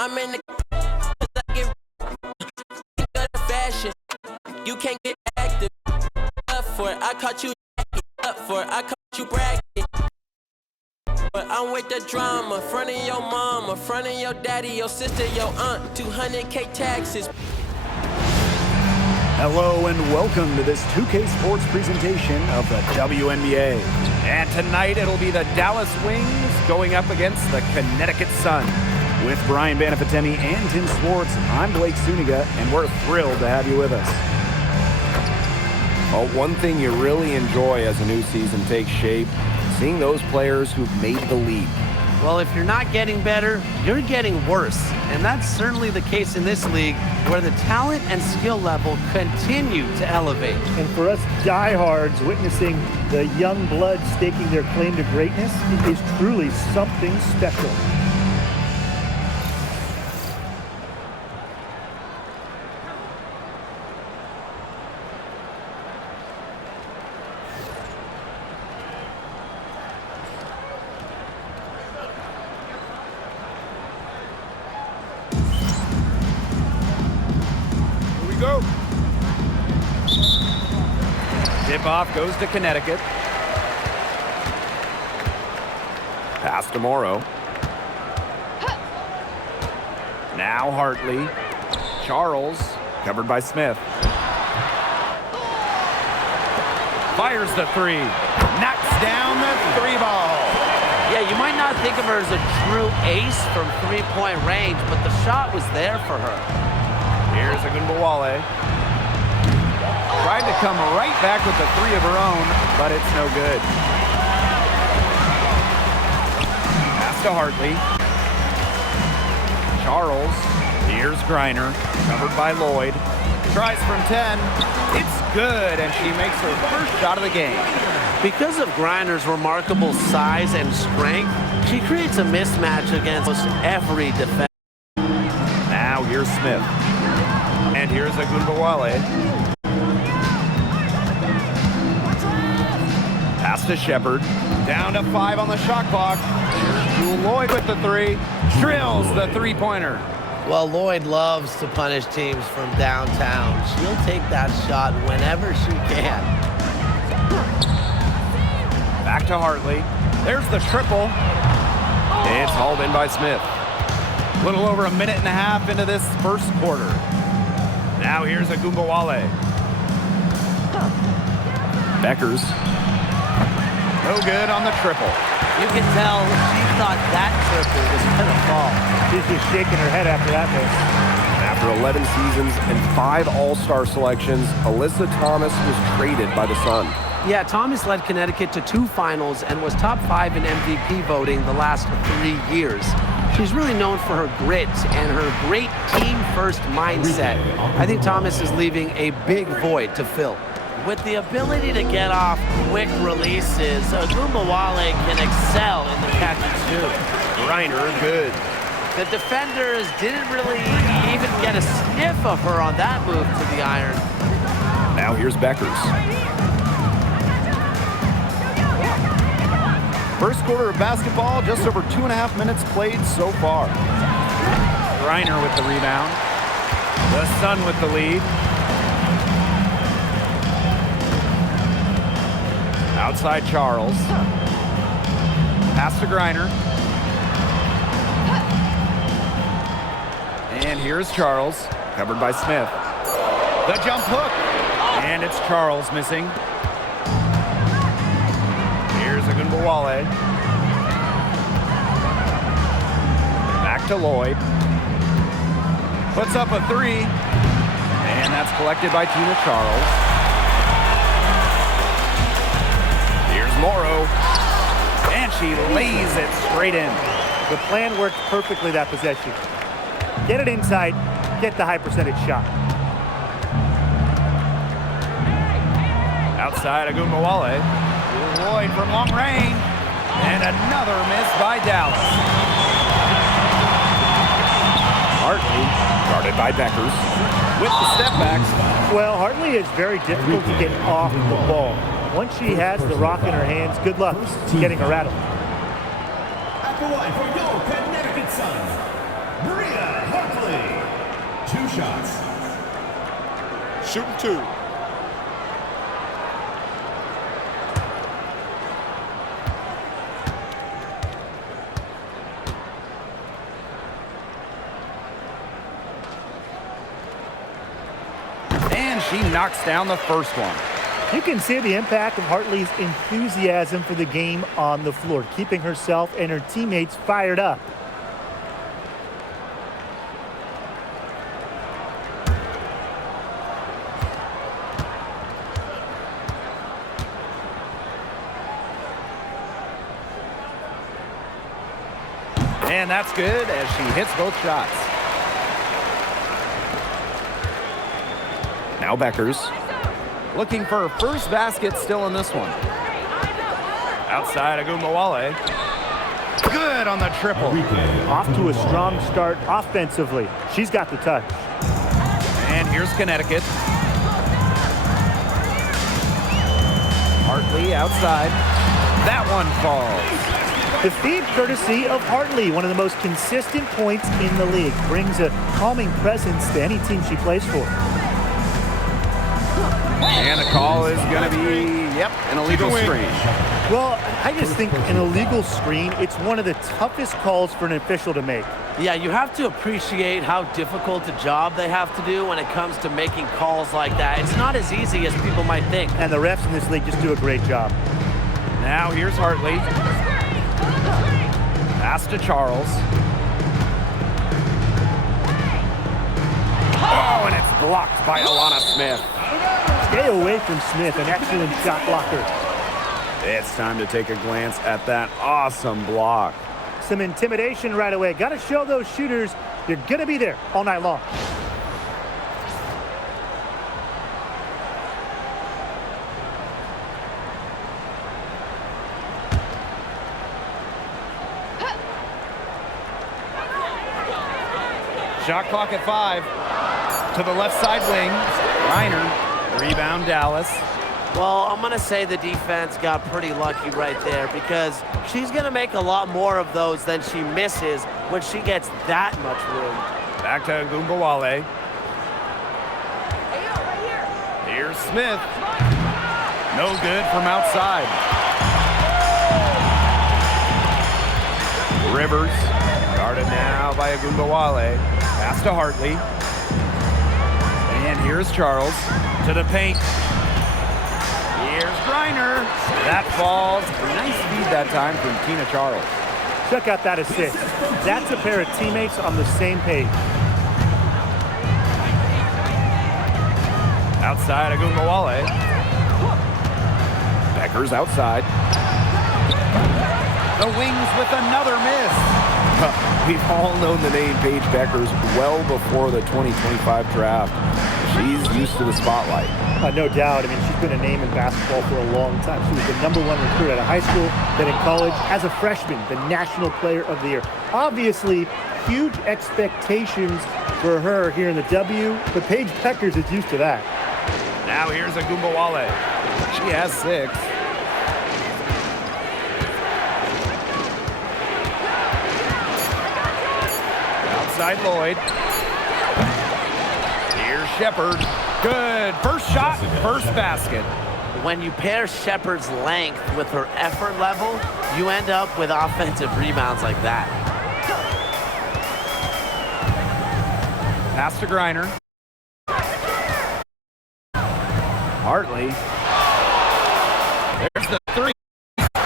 I'm in the I get the fashion. You can't get active. Up for it, I caught you up for it, I caught you bragging. But I'm with the drama, front of your mama, front of your daddy, your sister, your aunt, 200K taxes. Hello and welcome to this 2K Sports presentation of the WNBA. And tonight it'll be the Dallas Wings going up against the Connecticut Sun. With Brian Banafitemi and Tim Swartz, I'm Blake Suniga, and we're thrilled to have you with us. Well, one thing you really enjoy as a new season takes shape, seeing those players who've made the leap. Well, if you're not getting better, you're getting worse. And that's certainly the case in this league, where the talent and skill level continue to elevate. And for us diehards, witnessing the young blood staking their claim to greatness is truly something special. Go. Tip-off goes to Connecticut. Pass to Morrow. Now Hartley. Charles, covered by Smith. Fires the three. Knocks down the three ball. Yeah, you might not think of her as a true ace from three-point range, but the shot was there for her. Here's Agunbowale. Tried to come right back with the three of her own, but it's no good. Pass to Hartley. Charles. Here's Griner. Covered by Lloyd. Tries from 10. It's good, and she makes her first shot of the game. Because of Griner's remarkable size and strength, she creates a mismatch against every defense. Now here's Smith. And here's Agunbowale. Pass to Shepard. Down to 5 on the shot clock. Jewel Lloyd with the three. Drills the three-pointer. Well, Lloyd loves to punish teams from downtown. She'll take that shot whenever she can. Back to Hartley. There's the triple. It's hauled in by Smith. A little over a minute and a half into this first quarter. Now here's Agunbowale. Beckers. No good on the triple. You can tell she thought that triple was going to fall. She's just shaking her head after that miss. After 11 seasons and 5 All-Star selections, Alyssa Thomas was traded by the Sun. Yeah, Thomas led Connecticut to 2 finals and was top 5 in MVP voting the last 3 years. She's really known for her grit and her great team-first mindset. I think Thomas is leaving a big void to fill. With the ability to get off quick releases, Agunbowale can excel in the catch and shoot. Griner, good. The defenders didn't really even get a sniff of her on that move to the iron. Now here's Beckers. First quarter of basketball, just over 2.5 minutes played so far. Griner with the rebound. The Sun with the lead. Outside Charles. Pass to Griner. And here's Charles, covered by Smith. The jump hook. And it's Charles missing. Here's Agunbowale. Back to Lloyd. Puts up a three. And that's collected by Tina Charles. Here's Morrow. And she lays it straight in. The plan worked perfectly that possession. Get it inside, get the high percentage shot. Outside Agunbowale. Lloyd from long range. And another miss by Dallas. Hartley, guarded by Beckers. With the step backs. Well, Hartley is very difficult to get off the ball. Once she has the rock in her hands, good luck getting her rattled. At the line for your Connecticut Sun, Bria 2 shots. Shooting 2. And she knocks down the first one. You can see the impact of Hartley's enthusiasm for the game on the floor, keeping herself and her teammates fired up. And that's good as she hits both shots. Now Beckers looking for her first basket still in this one. Outside Agumbawale. Good on the triple. Off to a strong start offensively. She's got the touch. And here's Connecticut. Hartley outside. That one falls. The feed courtesy of Hartley, one of the most consistent points in the league. Brings a calming presence to any team she plays for. And the call is going to be, an illegal screen. Well, I just think an illegal screen, it's one of the toughest calls for an official to make. Yeah, you have to appreciate how difficult a job they have to do when it comes to making calls like that. It's not as easy as people might think. And the refs in this league just do a great job. Now here's Hartley. Pass to Charles. Oh, and it's blocked by Alana Smith. Stay away from Smith, an excellent shot blocker. It's time to take a glance at that awesome block. Some intimidation right away. Got to show those shooters you're going to be there all night long. Shot clock at 5. To the left side wing. Reiner. Rebound Dallas. Well, I'm going to say the defense got pretty lucky right there because she's going to make a lot more of those than she misses when she gets that much room. Back to Agumbawale. Here's Smith. No good from outside. Rivers. Guarded now by Agumbawale. Pass to Hartley. And here's Charles to the paint. Here's Reiner. That falls. Nice feed that time from Tina Charles. Check out that assist. That's a pair of teammates on the same page. Outside Agumbawale. Beckers outside. The wings with another miss. We've all known the name Paige Beckers well before the 2025 draft. She's used to the spotlight. No doubt. I mean, she's been a name in basketball for a long time. She was the #1 recruit out of high school, then in college. As a freshman, the National Player of the Year. Obviously, huge expectations for her here in the W, but Paige Beckers is used to that. Now here's Agumbawale. She has 6. Outside Lloyd. Here's Shepard. Good. First shot, first basket. When you pair Shepard's length with her effort level, you end up with offensive rebounds like that. Pass to Griner. Hartley. There's the 3.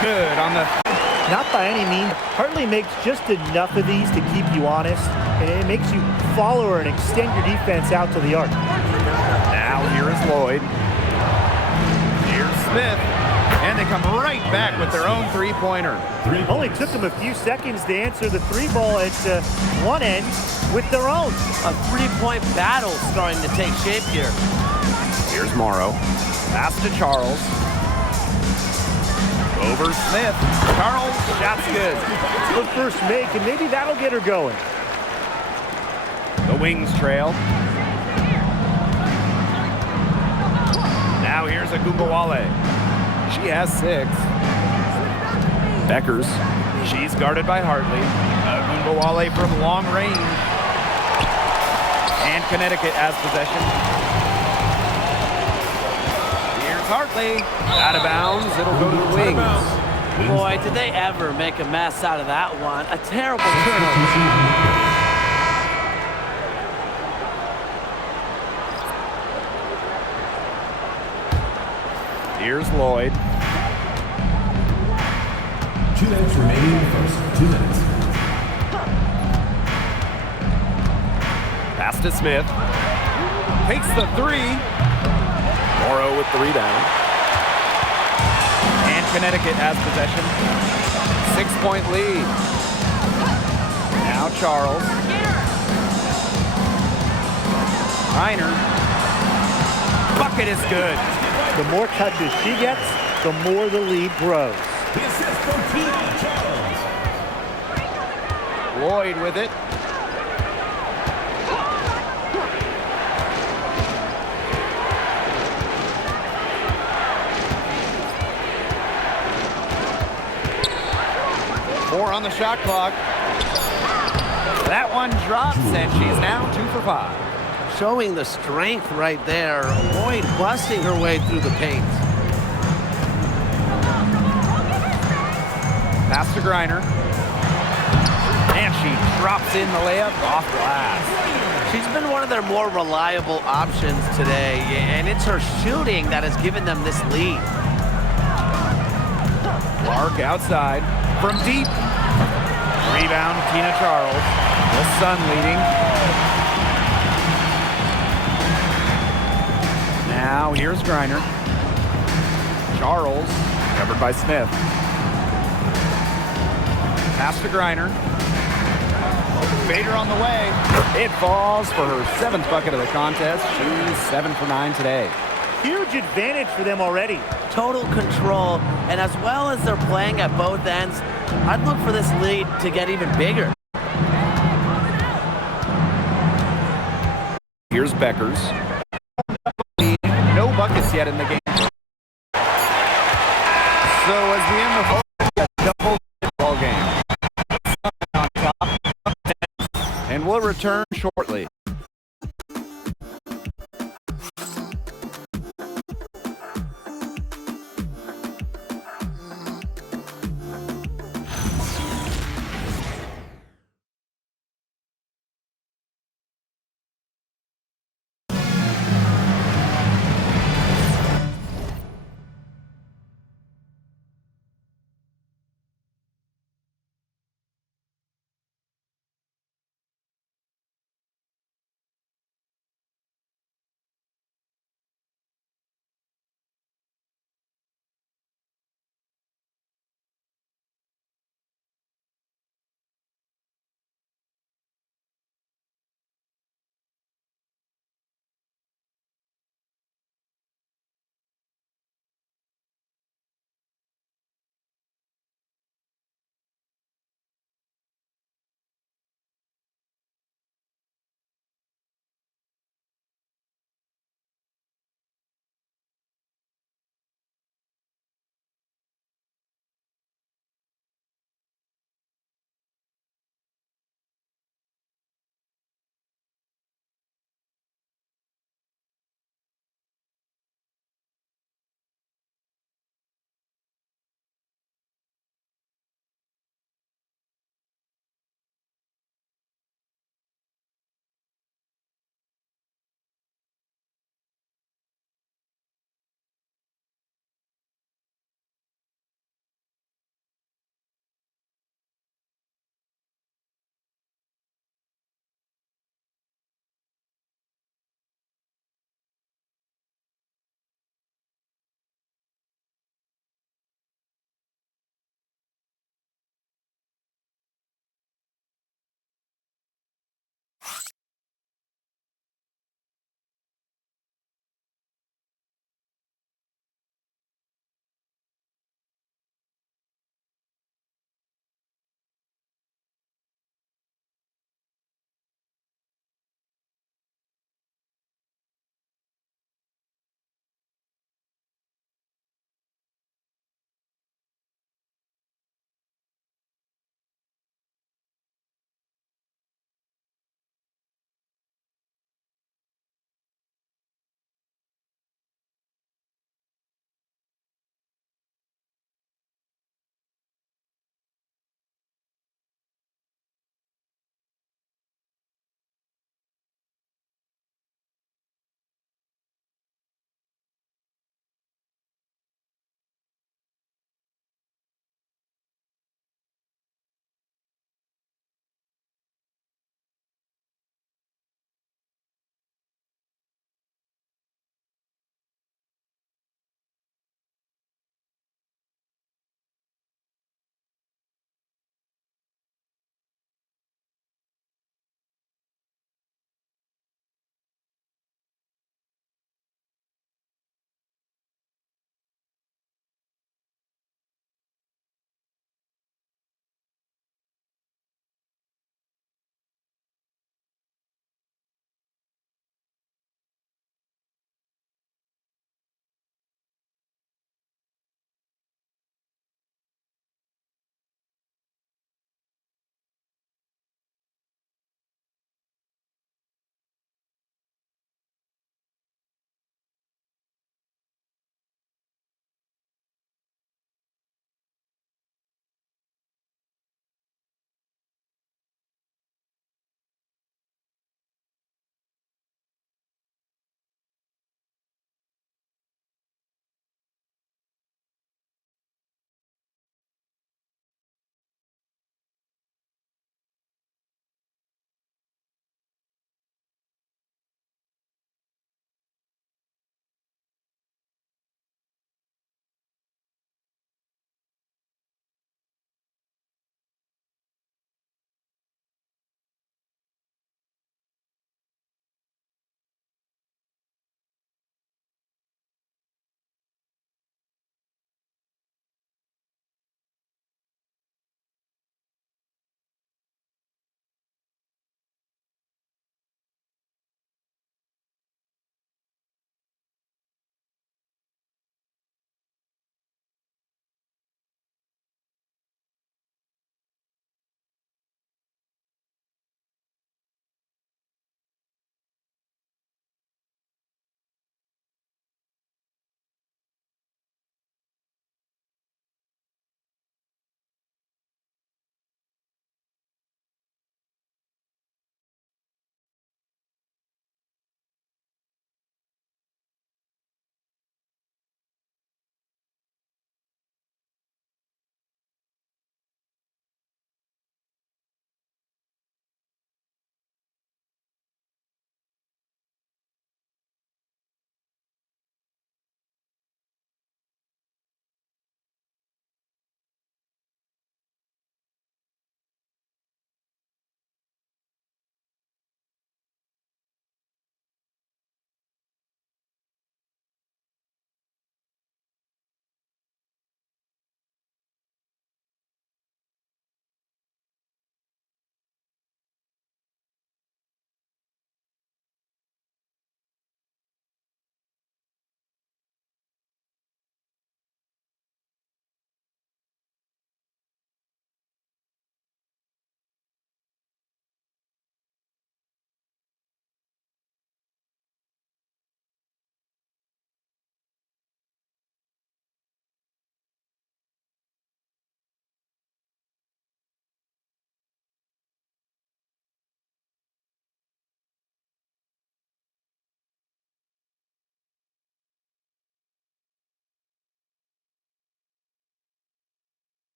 Good on the... Not by any means. Hartley makes just enough of these to keep you honest, and it makes you follow her and extend your defense out to the arc. Now here is Lloyd. Here's Smith. And they come right back with their own three-pointer. Only took them a few seconds to answer the 3-ball at one end with their own. A 3-point battle starting to take shape here. Here's Morrow. Pass to Charles. Over Smith. Charles, shot's good. Her first make, and maybe that'll get her going. The wings trail. Now here's Agumbawale. She has 6. Beckers. She's guarded by Hartley. Agumbawale from long range. And Connecticut has possession. Here's Hartley. Out of bounds. It'll go to the wings. Boy, did they ever make a mess out of that one. A terrible turnover. Here's Lloyd. 2 minutes remaining in the first. 2 minutes. Pass to Smith. Takes the three. Morrow with the rebound. And Connecticut has possession. 6-point lead. Now Charles. Reiner. Bucket is good. The more touches she gets, the more the lead grows. The assist for Tina Charles. Lloyd with it. Four on the shot clock. That one drops, and she's now 2 for 5. Showing the strength right there. Lloyd busting her way through the paint. Pass to Griner. And she drops in the layup off glass. She's been one of their more reliable options today, and it's her shooting that has given them this lead. Clark outside. From deep. Rebound, Tina Charles. The Sun leading. Now here's Griner. Charles, covered by Smith. Pass to Griner. Bader on the way. It falls for her 7th bucket of the contest. She's 7 for 9 today. Huge advantage for them already. Total control, and as well as they're playing at both ends, I'd look for this lead to get even bigger. Here's Beckers. No buckets yet in the game. So as we end the double ball game, on top, and we'll return shortly.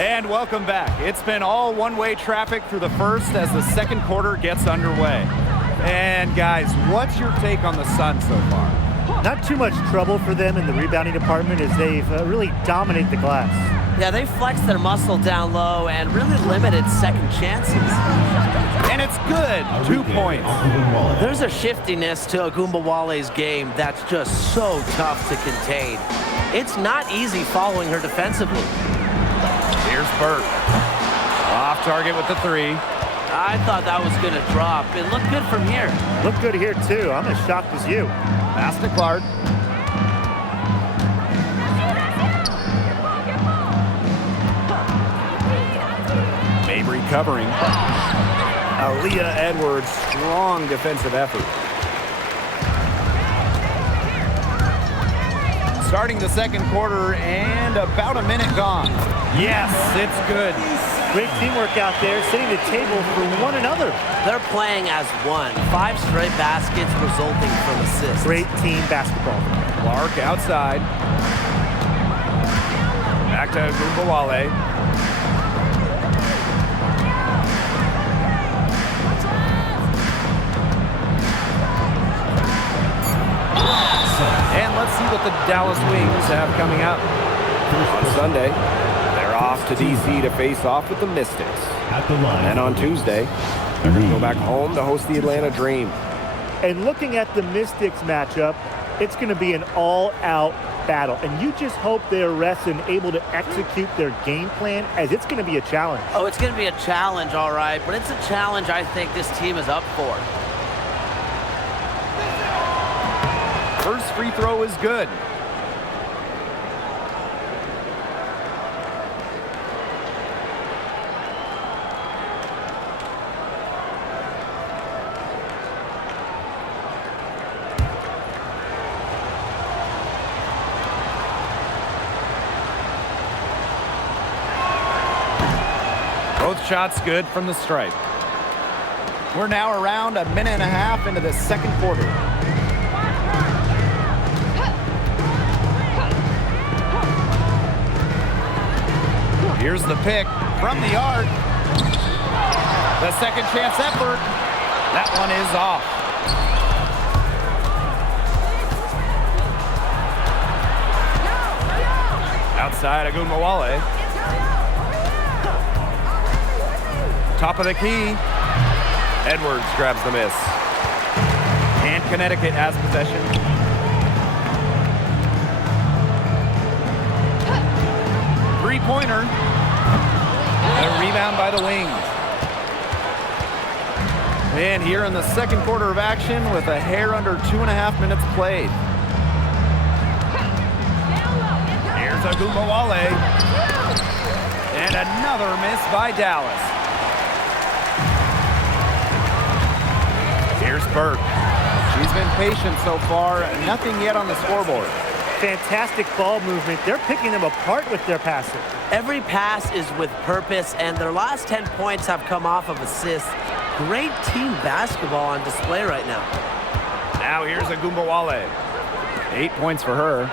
And welcome back. It's been all one-way traffic through the first as the second quarter gets underway. And guys, what's your take on the Sun so far? Not too much trouble for them in the rebounding department as they've really dominated the glass. Yeah, they flexed their muscle down low and really limited second chances. And it's good. 2 points. There's a shiftiness to Agumbawale's game that's just so tough to contain. It's not easy following her defensively. Here's Burke. Off target with the three. I thought that was going to drop. It looked good from here. Looked good here, too. I'm as shocked as you. Pass to Clark. Mabry covering. Aaliyah Edwards, strong defensive effort. Starting the second quarter and about a minute gone. Yes, it's good. Great teamwork out there, setting the table for one another. They're playing as one. 5 straight baskets resulting from assists. Great team basketball. Clark outside. Back to Agumbawale. And let's see what the Dallas Wings have coming up. On Sunday, they're off to D.C. to face off with the Mystics. At the line. And on Tuesday, they're going to go back home to host the Atlanta Dream. And looking at the Mystics matchup, it's going to be an all-out battle. And you just hope they're rested and able to execute their game plan, as it's going to be a challenge. Oh, it's going to be a challenge, all right. But it's a challenge I think this team is up for. First free throw is good. Both shots good from the stripe. We're now around a minute and a half into the second quarter. Here's the pick from the arc. The second chance effort. That one is off. Outside Agumbawale. Top of the key. Edwards grabs the miss. And Connecticut has possession. Three-pointer. A rebound by the Wings. And here in the second quarter of action with a hair under 2.5 minutes played. Here's Agumbawale. And another miss by Dallas. Here's Burke. She's been patient so far. Nothing yet on the scoreboard. Fantastic ball movement. They're picking them apart with their passing. Every pass is with purpose, and their last 10 points have come off of assists. Great team basketball on display right now. Now here's Agumbawale. 8 points for her.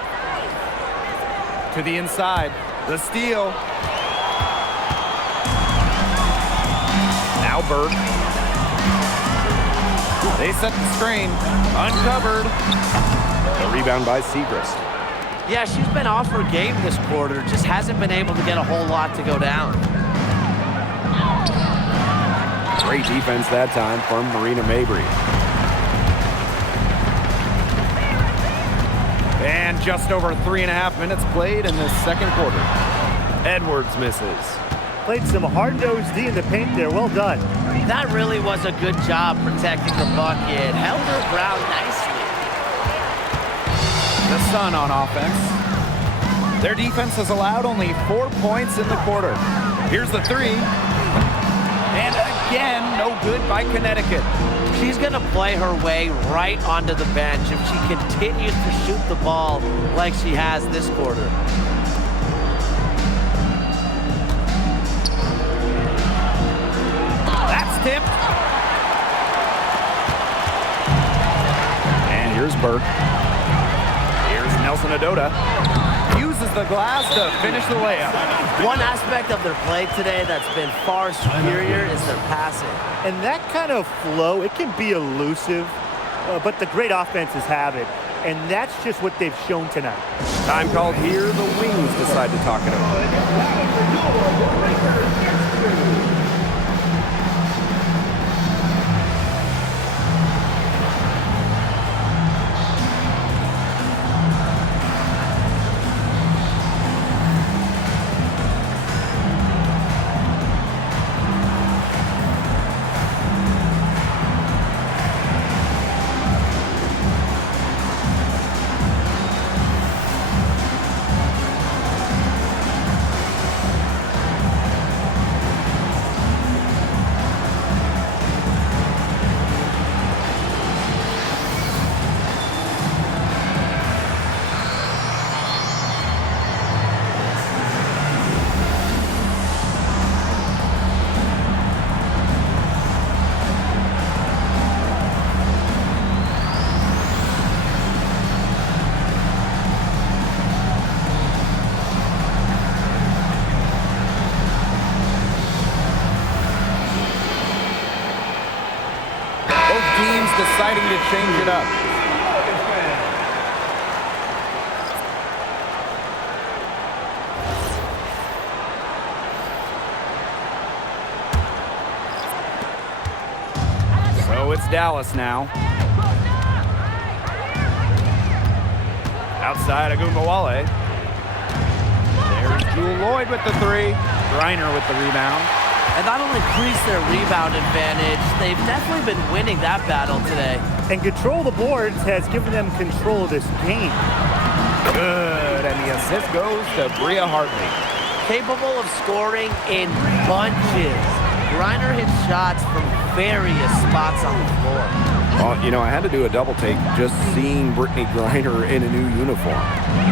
To the inside. The steal. Now Burke. They set the screen. Uncovered. A rebound by Segrist. Yeah, she's been off her game this quarter. Just hasn't been able to get a whole lot to go down. Great defense that time from Marina Mabry. And just over 3.5 minutes played in this second quarter. Edwards misses. Played some hard-nosed D in the paint there. Well done. That really was a good job protecting the bucket. Held her ground nicely. The Sun on offense. Their defense has allowed only 4 points in the quarter. Here's the three. And again, no good by Connecticut. She's going to play her way right onto the bench if she continues to shoot the ball like she has this quarter. That's tipped. And here's Burke. Here's Nelson Adota. uses the glass to finish the layup. One aspect of their play today that's been far superior is their passing. And that kind of flow, it can be elusive, but the great offenses have it. And that's just what they've shown tonight. Time called here. The Wings decide to talk it over. Deciding to change it up. So it's Dallas now. Outside Agumbawale. There's Jewel Lloyd with the three. Griner with the rebound. And not only increase their rebound advantage, they've definitely been winning that battle today. And control the boards has given them control of this game. Good, and the assist goes to Bria Hartley. Capable of scoring in bunches. Griner hits shots from various spots on the floor. Well, you know, I had to do a double take just seeing Brittany Griner in a new uniform.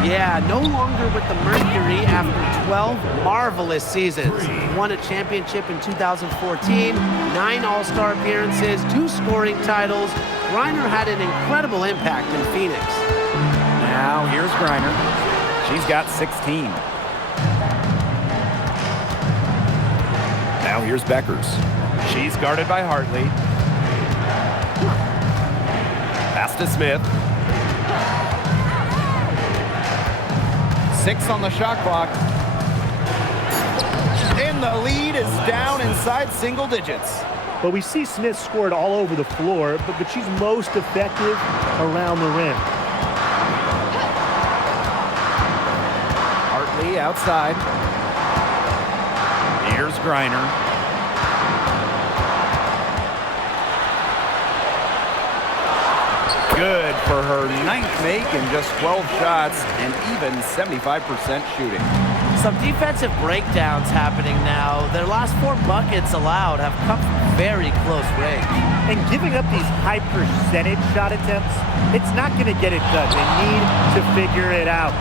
Yeah, no longer with the Mercury after 12 marvelous seasons. Won a championship in 2014, 9 All-Star appearances, 2 scoring titles. Griner had an incredible impact in Phoenix. Now here's Griner. She's got 16. Now here's Beckers. She's guarded by Hartley. Pass to Smith. 6 on the shot clock. And the lead is down inside single digits. But we see Smith scored all over the floor, but she's most effective around the rim. Hartley outside. Here's Griner. Good for her 9th make and just 12 shots and even 75% shooting. Some defensive breakdowns happening now. Their last 4 buckets allowed have come from very close range. And giving up these high percentage shot attempts, it's not going to get it done. They need to figure it out.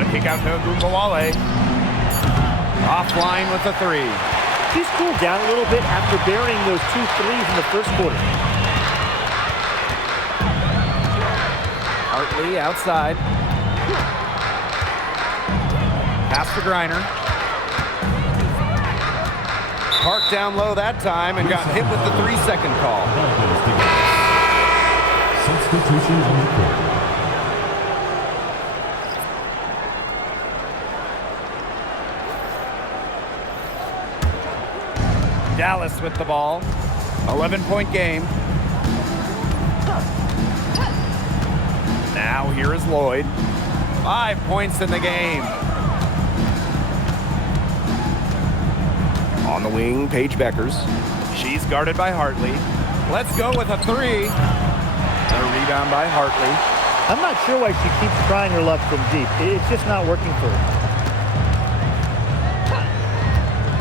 A kick out to Agumbawale. Offline with the 3. She's cooled down a little bit after burying those 2 threes in the first quarter. Hartley outside. Pass to Griner. Park down low that time and got hit with the 3-second call. Substitution on the court. Dallas with the ball. 11-point game. Now here is Lloyd. 5 points in the game. On the wing, Paige Beckers. She's guarded by Hartley. Let's go with a 3. The rebound by Hartley. I'm not sure why she keeps trying her luck from deep. It's just not working for her.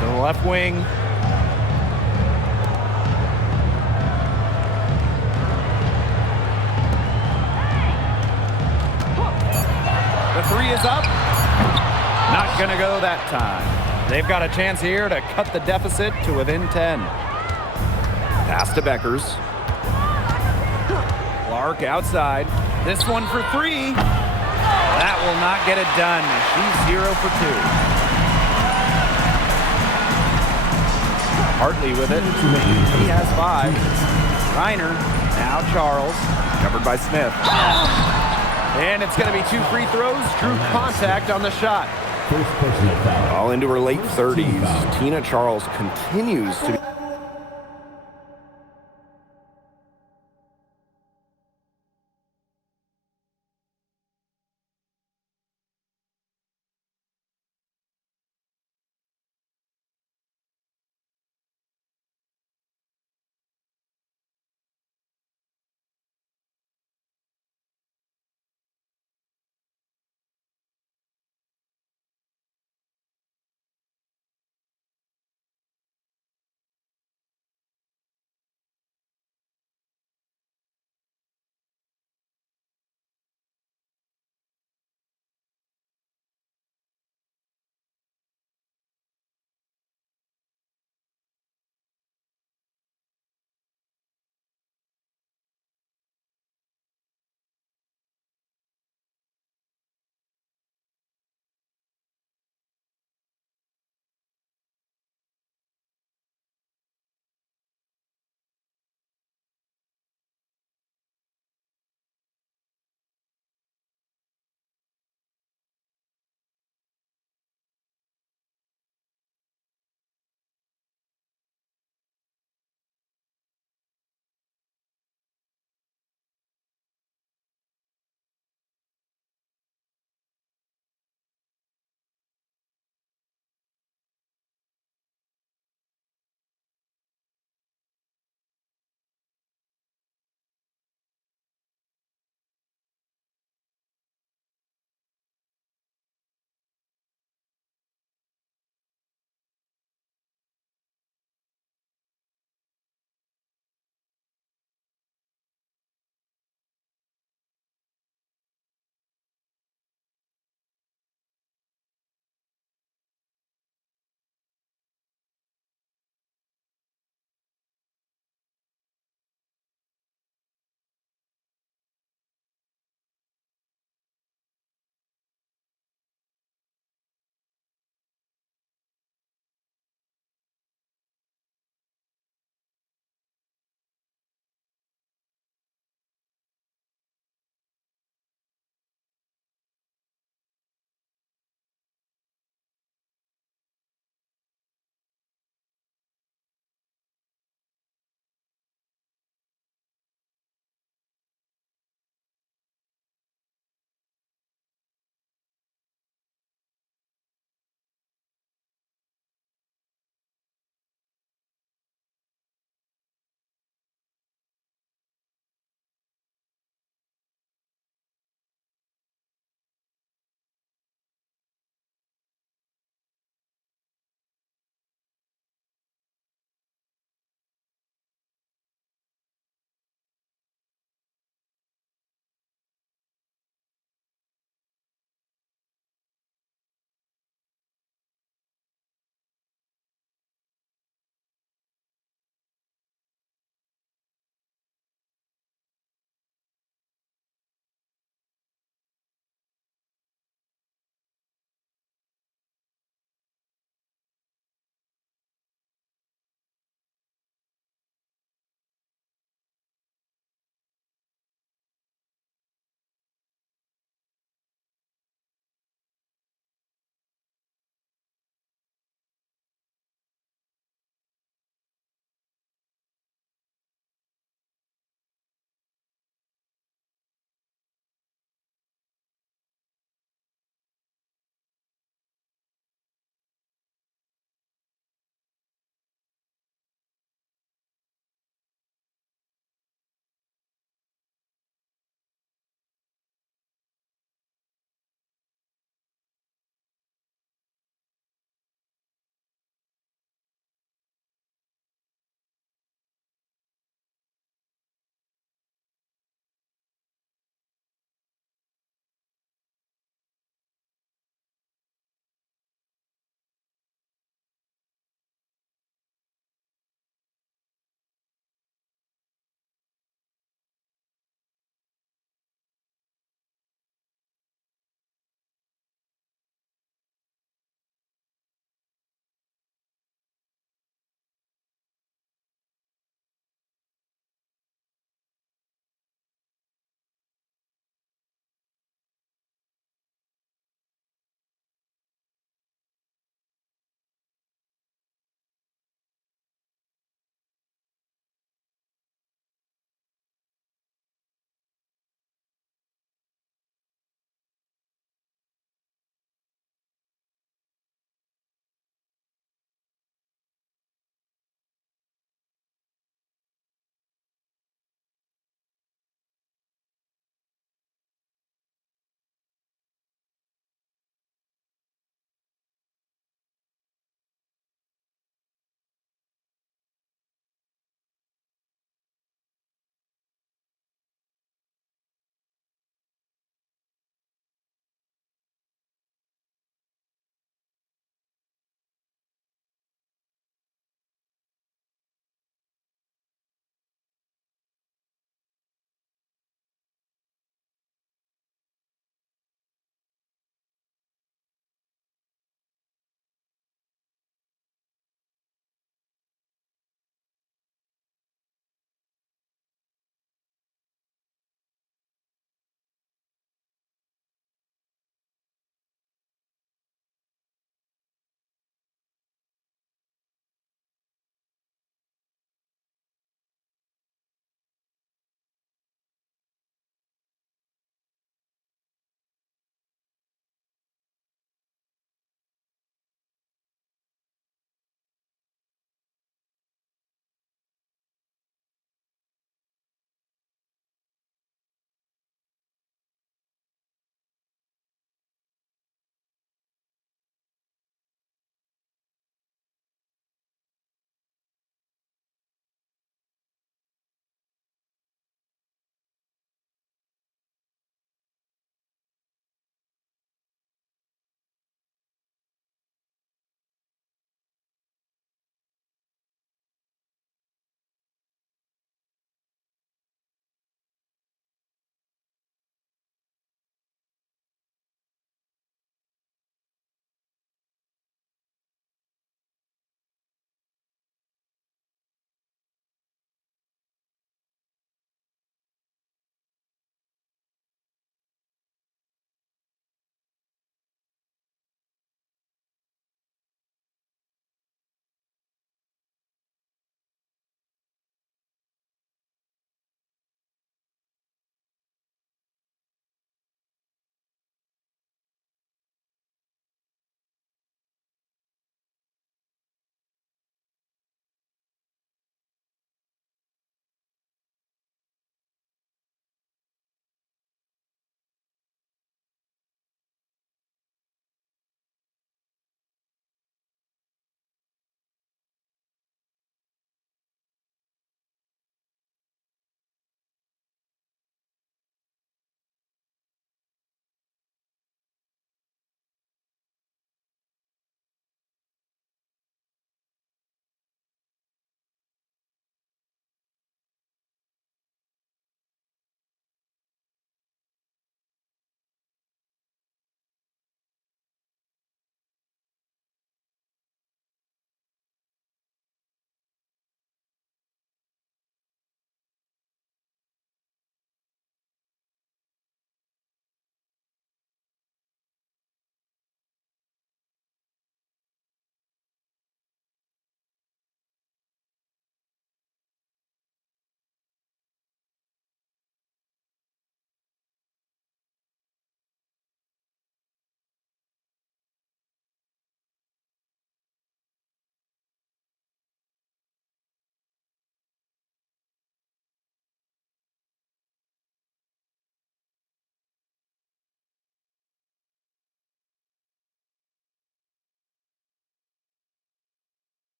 To the left wing. The 3 is up. Not going to go that time. They've got a chance here to cut the deficit to within 10. Pass to Beckers. Clark Arc outside. This one for three. That will not get it done. She's 0 for 2. Hartley with it. He has 5. Reiner, now Charles, covered by Smith. And it's going to be 2 free throws. True contact on the shot. First personal foul. All into her late 30s. Tina Charles continues to be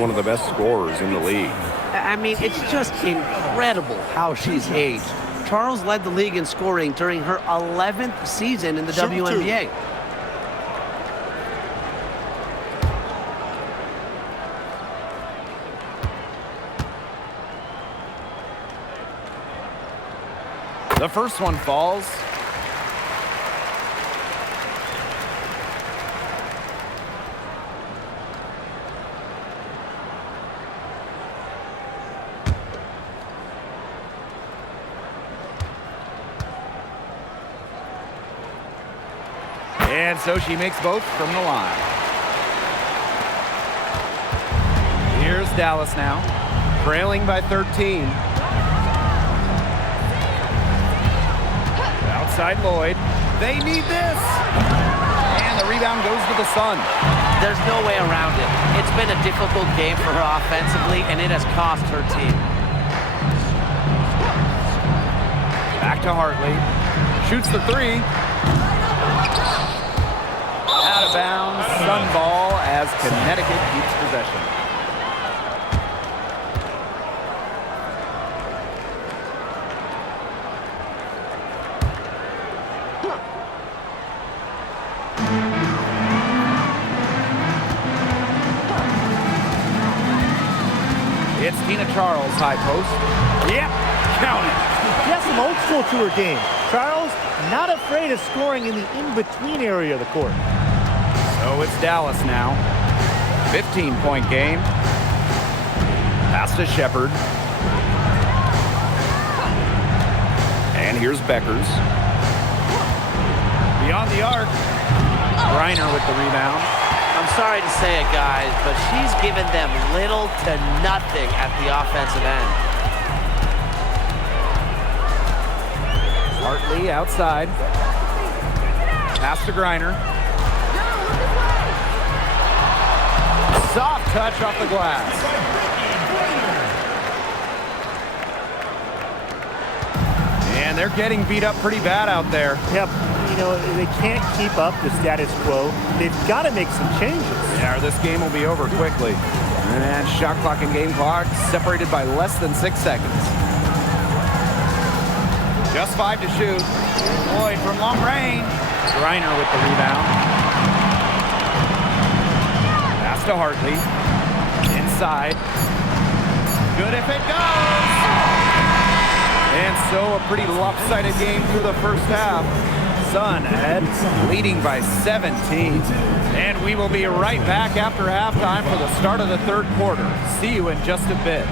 one of the best scorers in the league. I mean, it's just incredible how she's aged. Charles led the league in scoring during her 11th season in the WNBA. The first one falls. And so she makes both from the line. Here's Dallas now, trailing by 13. Outside Lloyd. They need this. And the rebound goes to the Sun. There's no way around it. It's been a difficult game for her offensively, and it has cost her team. Back to Hartley. Shoots the three. Out of bounds. Sun ball as Connecticut keeps possession. It's Tina Charles, high post. Yep, count it. She has some old school to her game. Charles, not afraid of scoring in the in-between area of the court. So it's Dallas now. 15-point game. Pass to Shepard. And here's Beckers. Beyond the arc. Reiner with the rebound. I'm sorry to say it, guys, but she's given them little to nothing at the offensive end. Hartley outside. Pass to Griner. Soft touch off the glass. And they're getting beat up pretty bad out there. Yep. You know, they can't keep up the status quo. They've got to make some changes. Yeah, this game will be over quickly. And shot clock and game clock separated by less than 6 seconds. Just 5 to shoot. Lloyd from long range. Griner with the rebound. Pass to Hartley. Inside. Good if it goes. And so a pretty lopsided game through the first half. Sun ahead, leading by 17. And we will be right back after halftime for the start of the third quarter. See you in just a bit.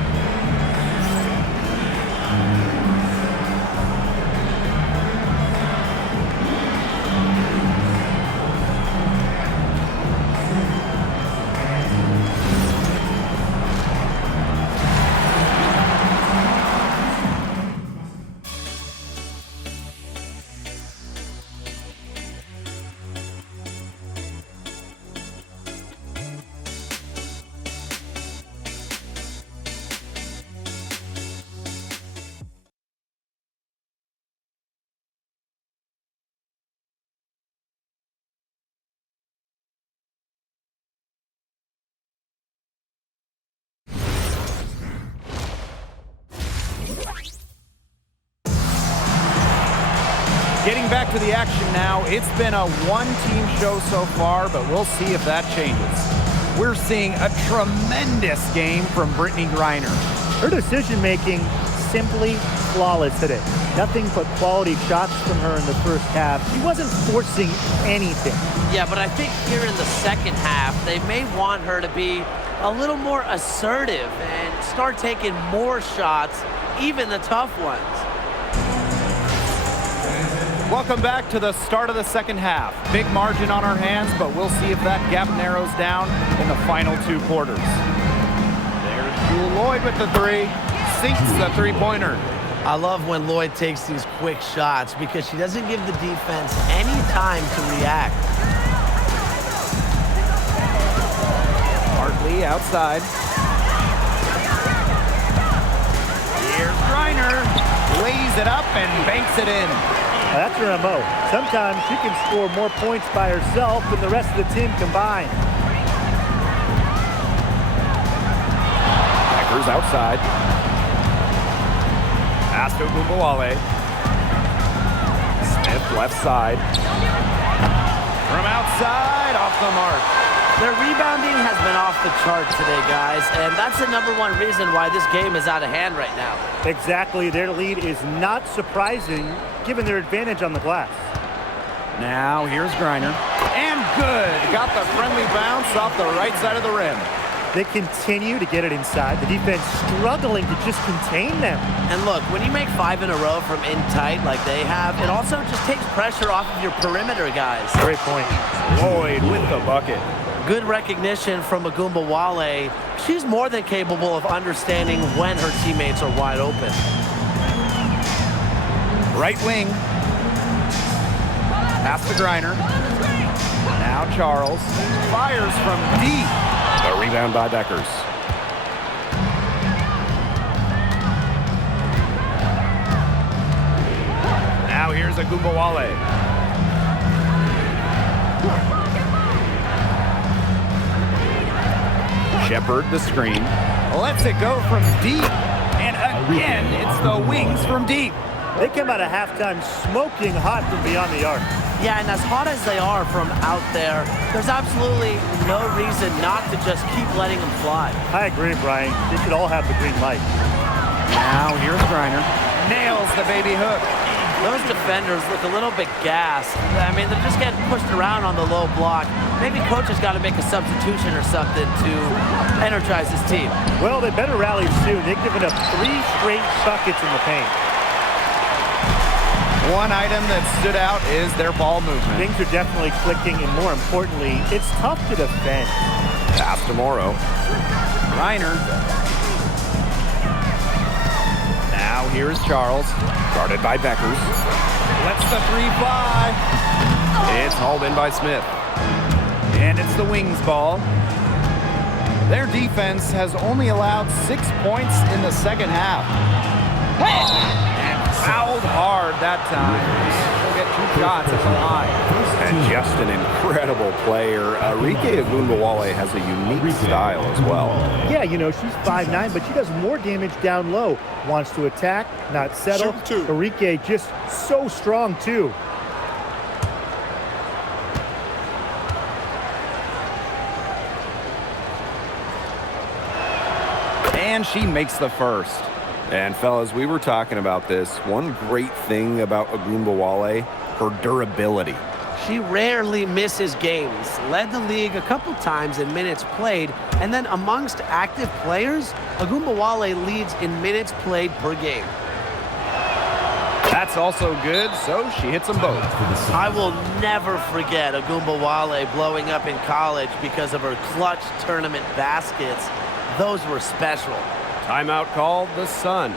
Getting back to the action now. It's been a one-team show so far, but we'll see if that changes. We're seeing a tremendous game from Brittney Griner. Her decision-making simply flawless today. Nothing but quality shots from her in the first half. She wasn't forcing anything. Yeah, but I think here in the second half, they may want her to be a little more assertive and start taking more shots, even the tough ones. Welcome back to the start of the second half. Big margin on our hands, but we'll see if that gap narrows down in the final two quarters. There's Jewel Lloyd with the three. Sinks the three-pointer. I love when Lloyd takes these quick shots because she doesn't give the defense any time to react. Hartley outside. Here's Griner. Lays it up and banks it in. Now, that's her MO. Sometimes she can score more points by herself than the rest of the team combined. Beckers outside. Pass to Gumbawale. Smith left side. From outside, off the mark. Their rebounding has been off the charts today, guys, and that's the #1 reason why this game is out of hand right now. Exactly. Their lead is not surprising given their advantage on the glass. Now here's Griner. And good. Got the friendly bounce off the right side of the rim. They continue to get it inside. The defense struggling to just contain them. And look, when you make 5 in a row from in tight like they have, it also just takes pressure off of your perimeter guys. Great point. Lloyd with the bucket. Good recognition from Agumbawale. She's more than capable of understanding when her teammates are wide open. Right wing. Pass to Griner. Now Charles. Fires from deep. A rebound by Beckers. Now here's Agumbawale. Shepard the screen. Lets it go from deep. And again, it's the wings from deep. They come out of halftime smoking hot from beyond the arc. Yeah, and as hot as they are from out there, there's absolutely no reason not to just keep letting them fly. I agree, Brian. They should all have the green light. Now here's Griner. Nails the baby hook. Those defenders look a little bit gassed. I mean, they're just getting pushed around on the low block. Maybe coach has got to make a substitution or something to energize his team. Well, they better rally soon. They've given up 3 straight buckets in the paint. One item that stood out is their ball movement. Things are definitely clicking, and more importantly, it's tough to defend. Pass to Morrow. Griner. Now here's Charles. Guarded by Beckers. Lets the 3 fly. It's hauled in by Smith. And it's the Wings ball. Their defense has only allowed 6 points in the second half. And fouled hard that time. They'll get 2 shots at the line. And just an incredible player. Arike Agumbawale has a unique style as well. Yeah, you know, she's 5'9", but she does more damage down low. Wants to attack, not settle. Shoot 2. Arike just so strong, too. And she makes the first. And fellas, we were talking about this. One great thing about Agumbawale, her durability. She rarely misses games. Led the league a couple times in minutes played, and then amongst active players, Agumbawale leads in minutes played per game. That's also good, so she hits them both. I will never forget Agumbawale blowing up in college because of her clutch tournament baskets. Those were special. Timeout called the Sun.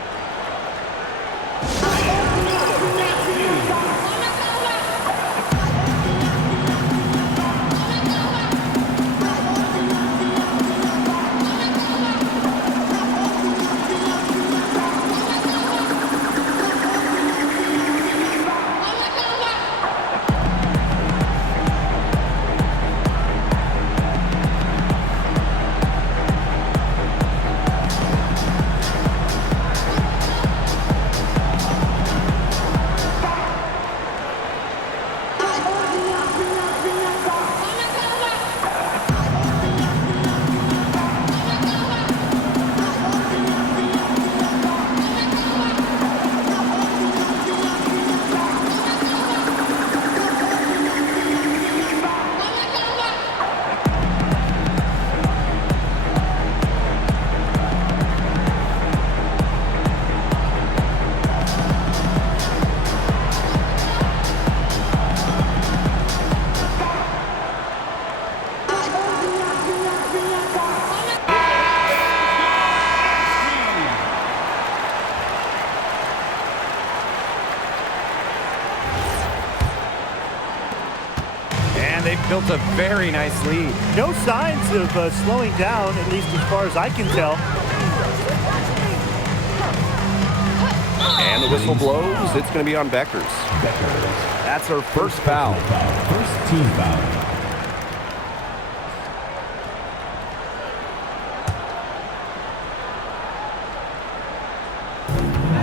They've built a very nice lead. No signs of slowing down, at least as far as I can tell. And the whistle blows. It's going to be on Beckers. That's her first foul. First team foul.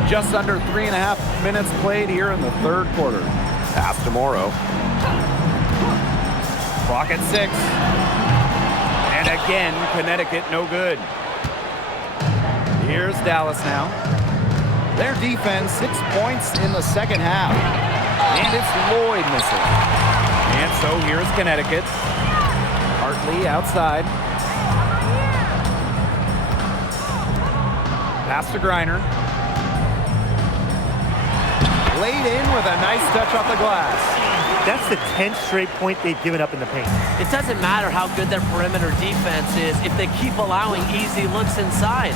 Just under 3.5 minutes played here in the third quarter. Pass to Morrow. Clock at 6. And again, Connecticut no good. Here's Dallas now. Their defense, 6 points in the second half. And it's Lloyd missing. And so here's Connecticut. Hartley outside. Pass to Griner. Laid in with a nice touch off the glass. That's the 10th straight point they've given up in the paint. It doesn't matter how good their perimeter defense is if they keep allowing easy looks inside.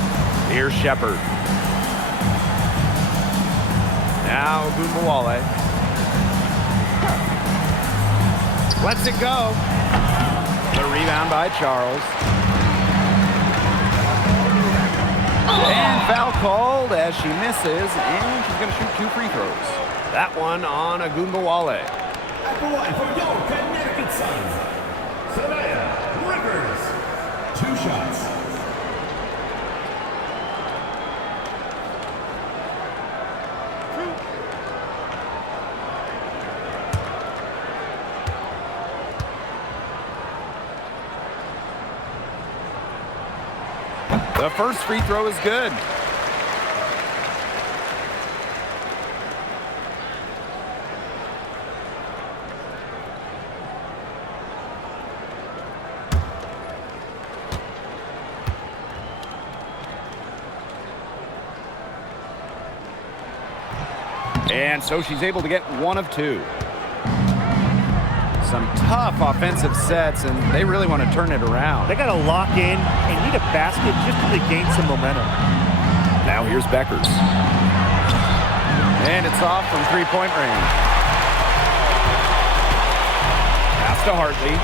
Here's Shepard. Now Ogunbowale. Lets it go. The rebound by Charles. And foul called as she misses, and she's going to shoot 2 free throws. That one on Ogunbowale. At the line for your Connecticut Suns, Savannah Rivers. 2 shots. The first free throw is good. And so she's able to get 1 of 2. Some tough offensive sets, and they really want to turn it around. They got to lock in and need a basket just to gain some momentum. Now here's Beckers. And it's off from 3-point range. Pass to Hartley.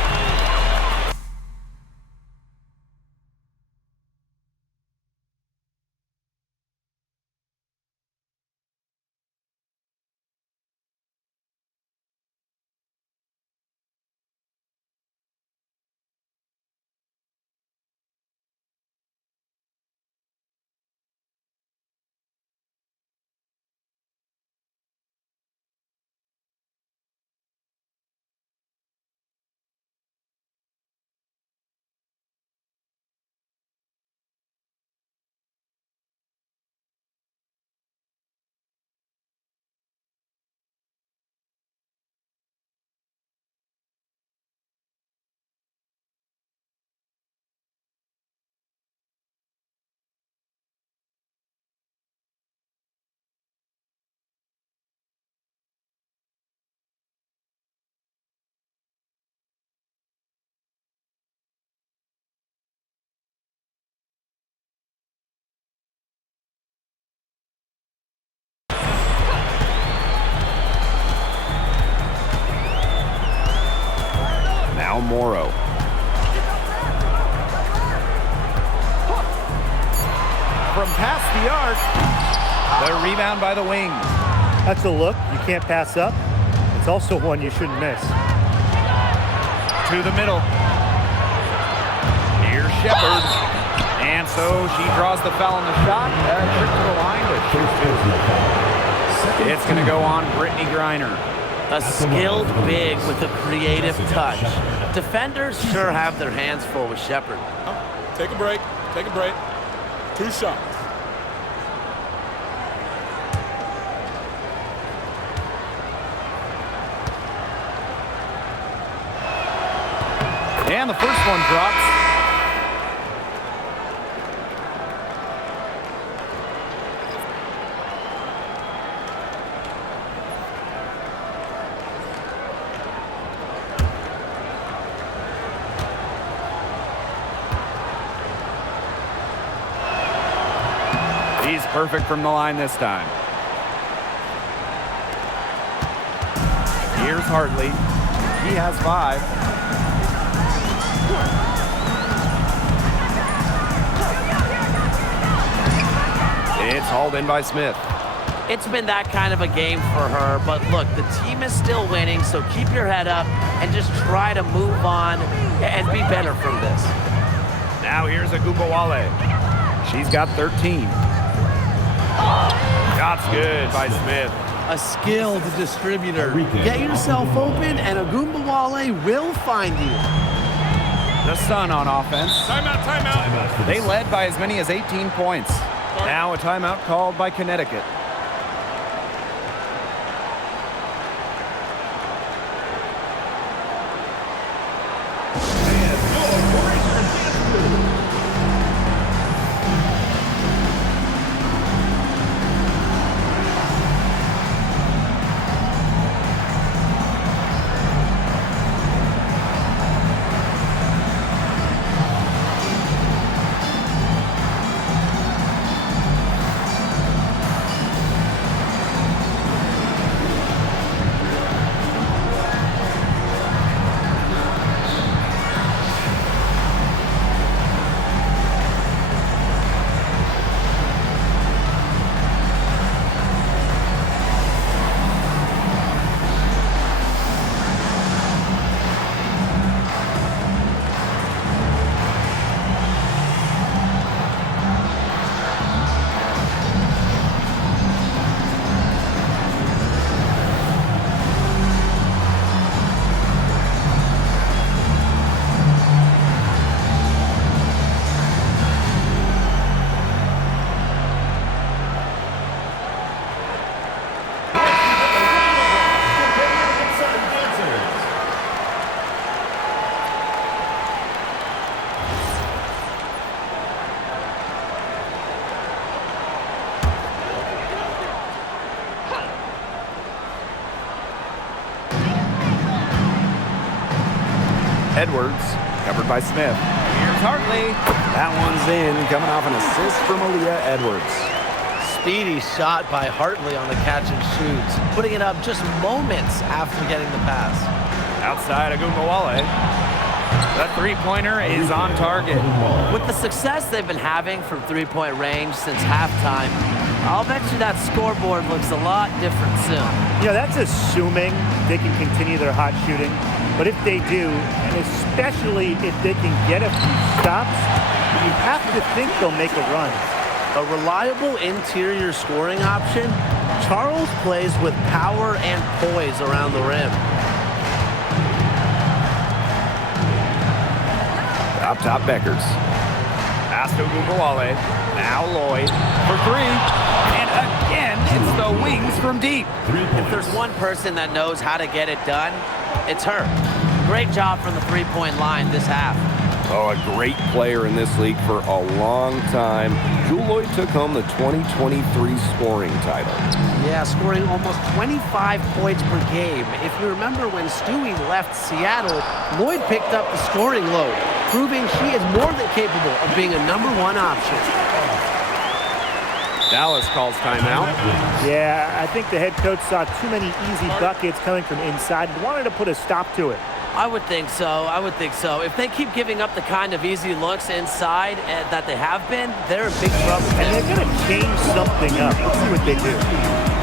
Now Morrow. From past the arc, the rebound by the wing. That's a look you can't pass up. It's also one you shouldn't miss. To the middle. Here's Shepard. And so she draws the foul on the shot. Trip to the line, but it's going to go on Brittany Griner. A skilled big with a creative touch. Defenders sure have their hands full with Shepard. Take a break. Take a break. 2 shots. And the first one drops. He's perfect from the line this time. Here's Hartley. He has 5. It's hauled in by Smith. It's been that kind of a game for her, but look, the team is still winning, so keep your head up and just try to move on and be better from this. Now here's Ogunbowale. She's got 13. Shot's good by Smith. A skilled distributor. Get yourself open, and Agumbawale will find you. The Sun on offense. Timeout. They led by as many as 18 points. Now a timeout called by Connecticut. Edwards, covered by Smith. Here's Hartley. That one's in, coming off an assist from Aaliyah Edwards. Speedy shot by Hartley on the catch and shoots, putting it up just moments after getting the pass. Outside Agumbawale. The three-pointer is on target. With the success they've been having from three-point range since halftime, I'll bet you that scoreboard looks a lot different soon. You know, that's assuming they can continue their hot shooting. But if they do, and especially if they can get a few stops, you have to think they'll make a run. A reliable interior scoring option, Charles plays with power and poise around the rim. Up top, Beckers. Pass to Agumbawale. Now Lloyd for three. And again, it's the wings from deep. If there's one person that knows how to get it done, it's her. Great job from the three-point line this half. Oh, a great player in this league for a long time. Jewel Lloyd took home the 2023 scoring title. Yeah, scoring almost 25 points per game. If you remember when Stewie left Seattle, Lloyd picked up the scoring load, proving she is more than capable of being a #1 option. Dallas calls timeout. Yeah, I think the head coach saw too many easy buckets coming from inside and wanted to put a stop to it. I would think so. If they keep giving up the kind of easy looks inside that they have been, they're in big trouble. And they're going to change something up. Let's see what they do.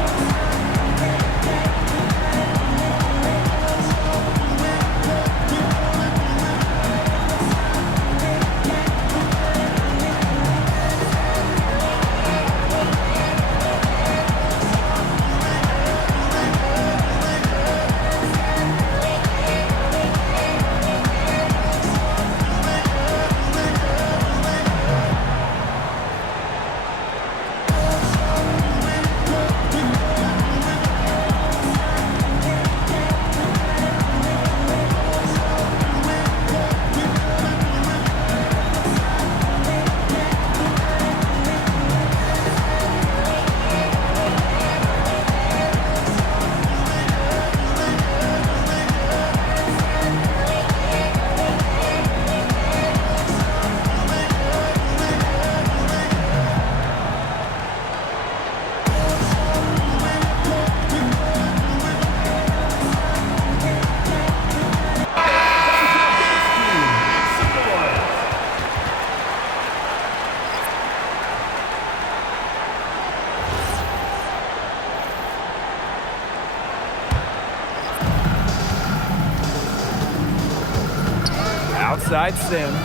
Outside Sims.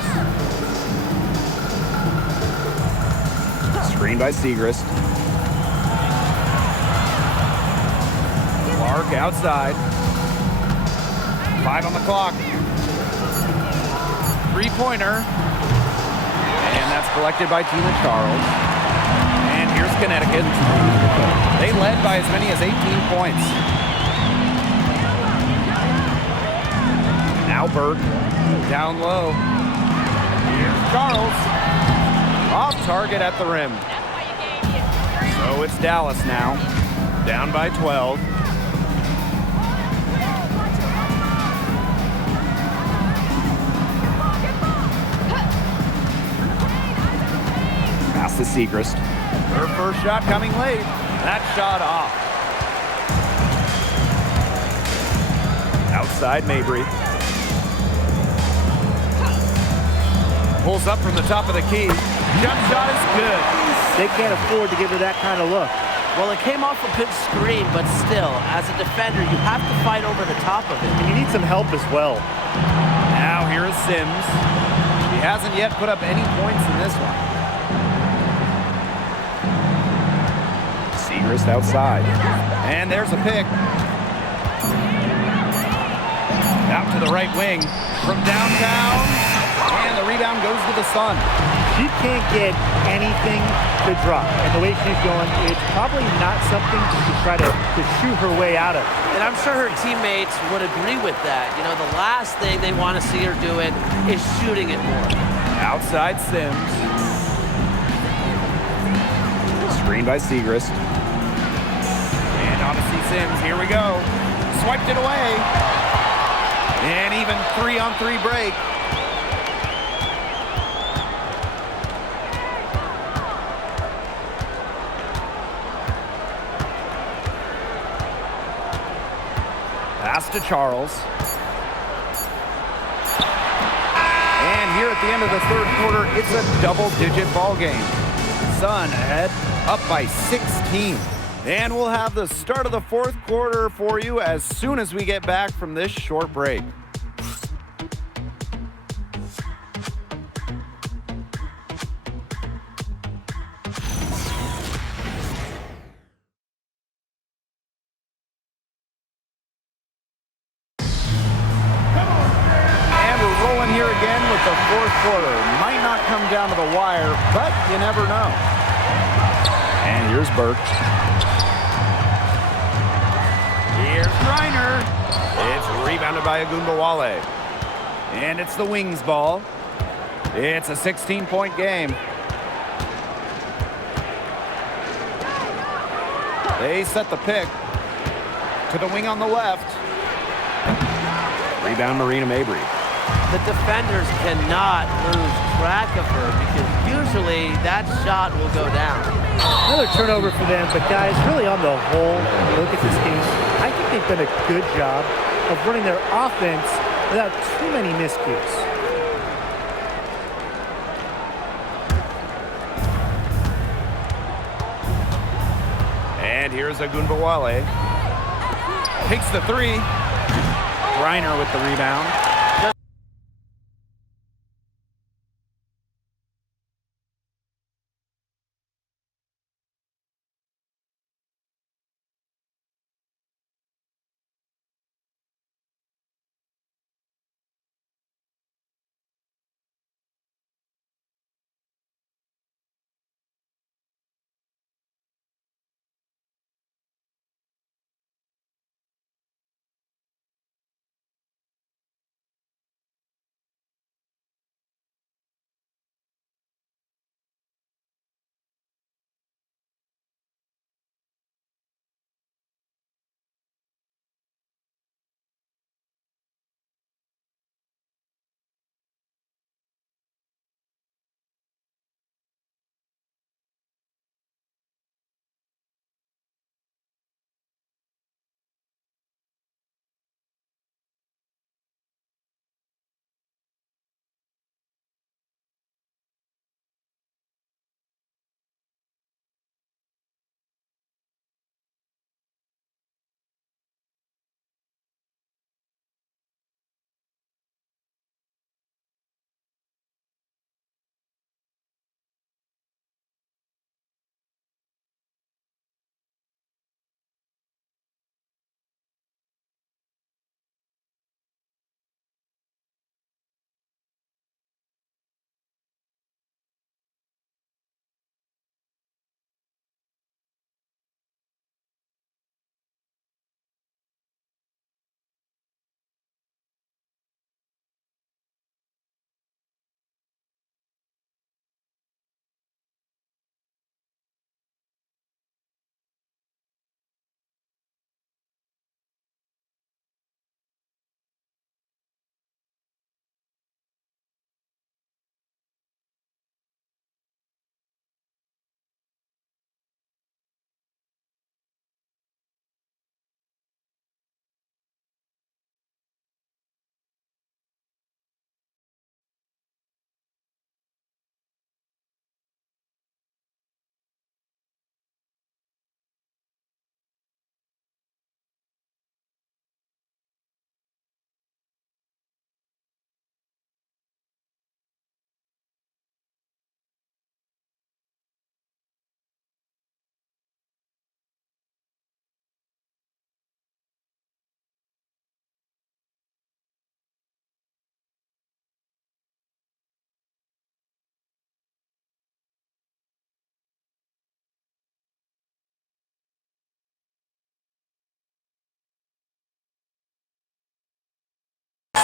Screen by Segrist. Mark outside. 5 on the clock. Three-pointer. And that's collected by Tina Charles. And here's Connecticut. They led by as many as 18 points. Now Burke down low. Here's Charles. Off target at the rim. So it's Dallas now. Down by 12. Pass to Segrist. Her first shot coming late. That shot off. Outside Mabry. Pulls up from the top of the key. Jump shot is good. They can't afford to give her that kind of look. Well, it came off a good screen, but still, as a defender, you have to fight over the top of it. And you need some help as well. Now here is Sims. He hasn't yet put up any points in this one. Segrist outside. And there's a pick. Out to the right wing from downtown. And the rebound goes to the Sun. She can't get anything to drop. And the way she's going, it's probably not something to try to shoot her way out of. And I'm sure her teammates would agree with that. You know, the last thing they want to see her doing is shooting it more. Outside Sims. Screen by Segrist. And Odyssey Sims, here we go. Swiped it away. And even 3-on-3 break. Pass to Charles. And here at the end of the third quarter, it's a double-digit ball game. Sun ahead, up by 16. And we'll have the start of the fourth quarter for you as soon as we get back from this short break. The fourth quarter might not come down to the wire, but you never know. And here's Burke. Here's Reiner. It's rebounded by Agunbawale. And it's the Wings ball. It's a 16-point game. They set the pick to the wing on the left. Rebound Marina Mabry. The defenders cannot lose track of her because usually that shot will go down. Another turnover for them, but guys, really on the whole, look at this game. I think they've done a good job of running their offense without too many miscues. And here's Agunbawale. Takes the three. Reiner with the rebound.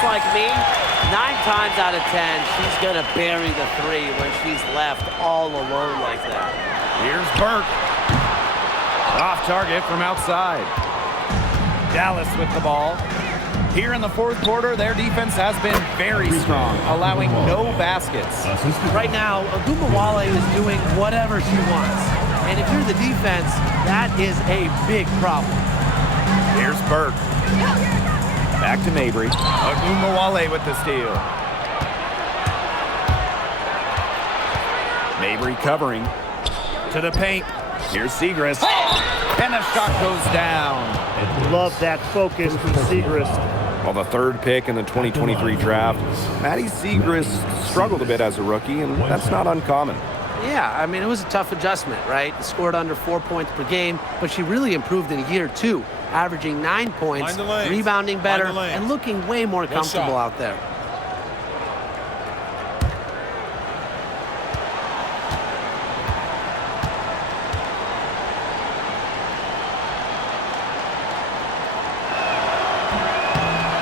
like me, 9 times out of 10, she's going to bury the 3 when she's left all alone like that. Here's Burke. Off target from outside. Dallas with the ball. Here in the fourth quarter, their defense has been very strong, allowing no baskets. Right now, Agumbawale is doing whatever she wants. And if you're the defense, that is a big problem. Here's Burke. Back to Mabry. Agumbawale with the steal. Mabry covering. To the paint. Here's Segrist. And the shot goes down. Love that focus from Segrist. Well, the third pick in the 2023 draft, Maddie Segrist struggled a bit as a rookie, and that's not uncommon. Yeah, I mean, it was a tough adjustment, right? Scored under 4 points per game, but she really improved in year 2, averaging 9 points, rebounding better, and looking way more comfortable out there.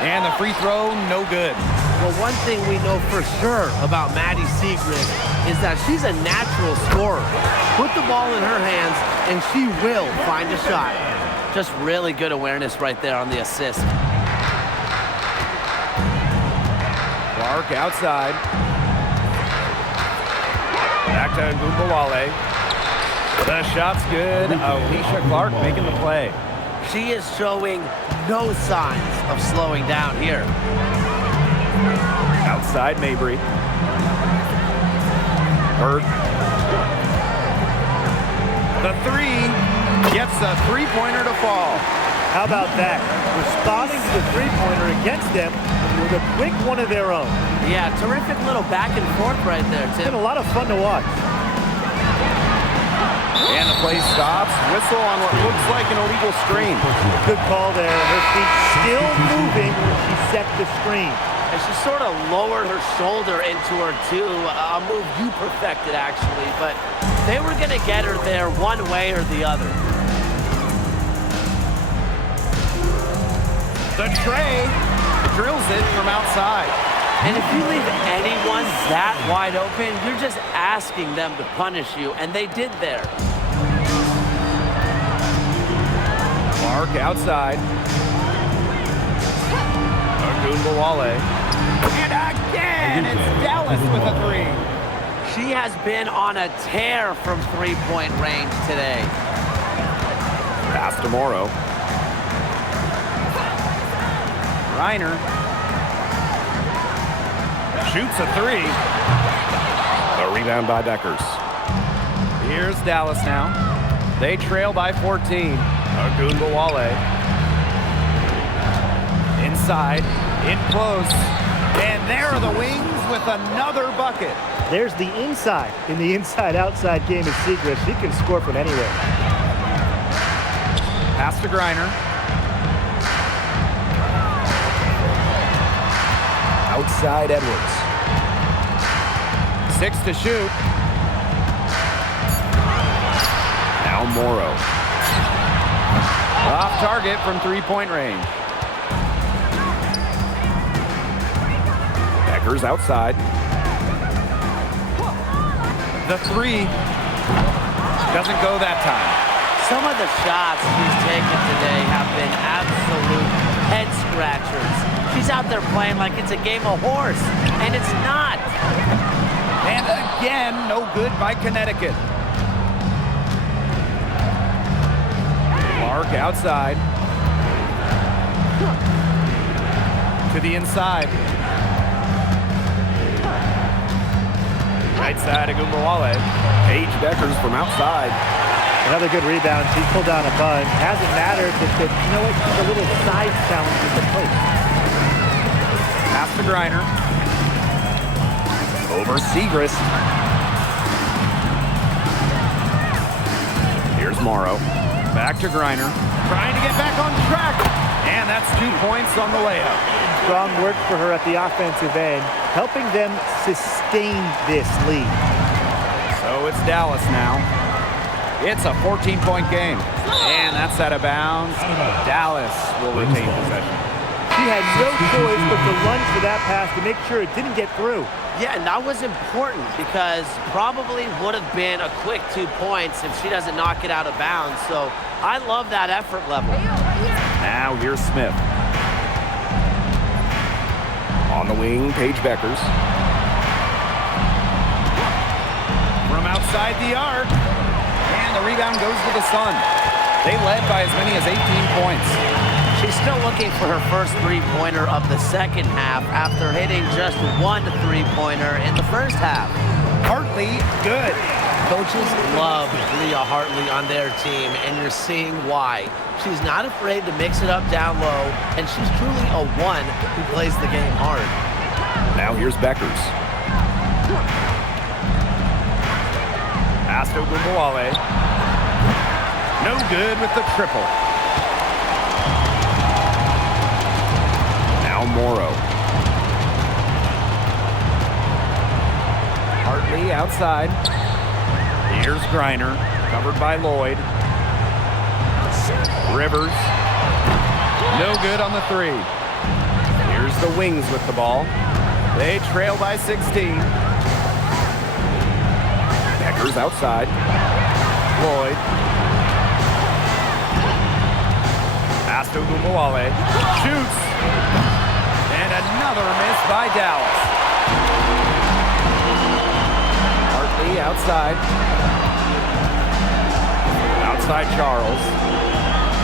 And the free throw, no good. Well, one thing we know for sure about Maddie Segrist is that she's a natural scorer. Put the ball in her hands, and she will find a shot. Just really good awareness right there on the assist. Clark outside. Back to Agumbawale. The shot's good. Alicia Clark making the play. She is showing no signs of slowing down here. Outside Mabry. Burke. The 3 gets the three-pointer to fall. How about that? Responding to the three-pointer against them with a quick one of their own. Yeah, terrific little back and forth right there, It's Tim. been a lot of fun to watch. And the play stops. Whistle on what looks like an illegal screen. Good call there. Her feet still moving when she set the screen. And she sort of lowered her shoulder into her, too. A move you perfected, actually. But they were going to get her there one way or the other. The tray drills it from outside. And if you leave anyone that wide open, you're just asking them to punish you. And they did there. Clark outside. Agumbawale. And again, it's Dallas with a 3. She has been on a tear from three-point range today. Pass to Morrow. Reiner shoots a 3. The rebound by Deckers. Here's Dallas now. They trail by 14. Agumbawale. Inside, in close. And there are the Wings with another bucket. There's the inside in the inside-outside game of Segrist. She can score from anywhere. Pass to Griner. Outside Edwards. 6 to shoot. Now Morrow. Off target from three-point range. Deckers outside. The 3 doesn't go that time. Some of the shots she's taken today have been absolute head-scratchers. She's out there playing like it's a game of horse, and it's not. And again, no good by Connecticut. Clark outside. To the inside. Right side, Agumbawale. Paige Deckers from outside. Another good rebound. She pulled down a bunch. Hasn't mattered, but you know what? She's a little size challenge with the plate. Pass to Griner. Over Segrist. Here's Morrow. Back to Griner. Trying to get back on track. And that's 2 points on the layup. Strong work for her at the offensive end, helping them sustain this lead. So it's Dallas now. It's a 14-point game. And that's out of bounds. Dallas will retain possession. She She had no choice but to lunge for that pass to make sure it didn't get through. Yeah, and that was important because probably would have been a quick 2 points if she doesn't knock it out of bounds. So I love that effort level. Now here's Smith. On the wing, Paige Beckers. From outside the arc. And the rebound goes to the Sun. They led by as many as 18 points. She's still looking for her first three-pointer of the second half after hitting just one three-pointer in the first half. Hartley, good. Coaches love Leah Hartley on their team, and you're seeing why. She's not afraid to mix it up down low, and she's truly a one who plays the game hard. Now here's Beckers. Pass to Gumbawale. No good with the triple. Now Morrow. Hartley outside. Here's Griner, covered by Lloyd. Rivers. No good on the three. Here's the Wings with the ball. They trail by 16. Beckers outside. Lloyd. Pass to Gumbawale. Shoots. And another miss by Dallas. Hartley outside. Outside Charles.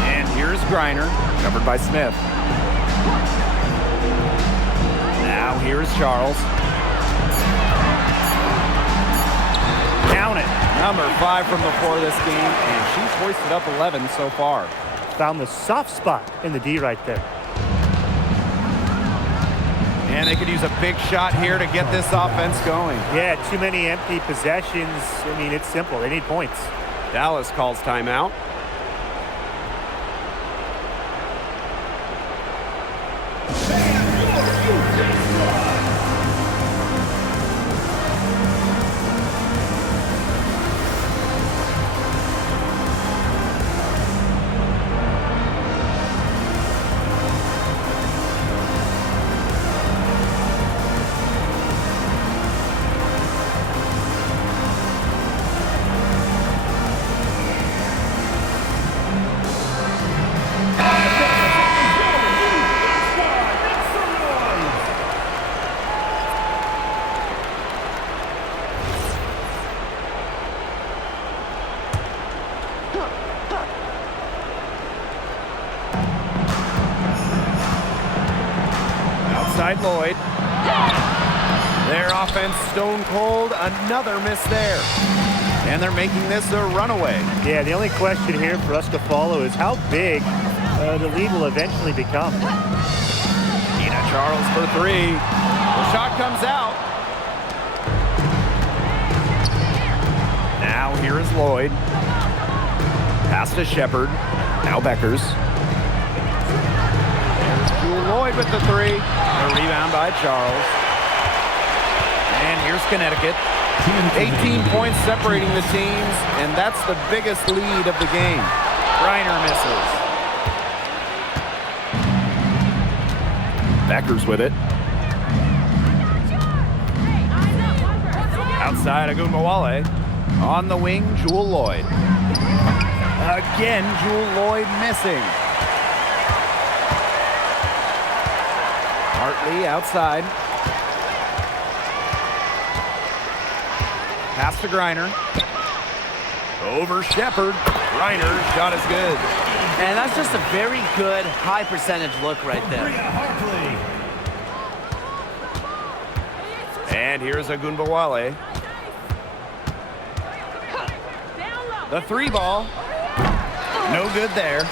And here's Griner, covered by Smith. Now here's Charles. Count it. Number 5 from the floor this game, and she's hoisted up 11 so far. Found the soft spot in the D right there. And they could use a big shot here to get this offense going. Yeah, too many empty possessions. I mean, it's simple. They need points. Dallas calls timeout. Outside Lloyd. Their offense stone cold. Another miss there. And they're making this a runaway. Yeah, the only question here for us to follow is how big the lead will eventually become. Tina Charles for three. The shot comes out. Now here is Lloyd. Pass to Shepard. Now Beckers. Lloyd with the three. A rebound by Charles. And here's Connecticut. 18 points separating the teams, and that's the biggest lead of the game. Reiner misses. Beckers with it. Outside Agumbawale. On the wing, Jewel Lloyd. Again, Jewel Lloyd missing. Hartley outside. Pass to Griner. Over Shepard. Griner's shot is good. And that's just a very good high percentage look right there. And here's Agumbawale. The three ball. No good there.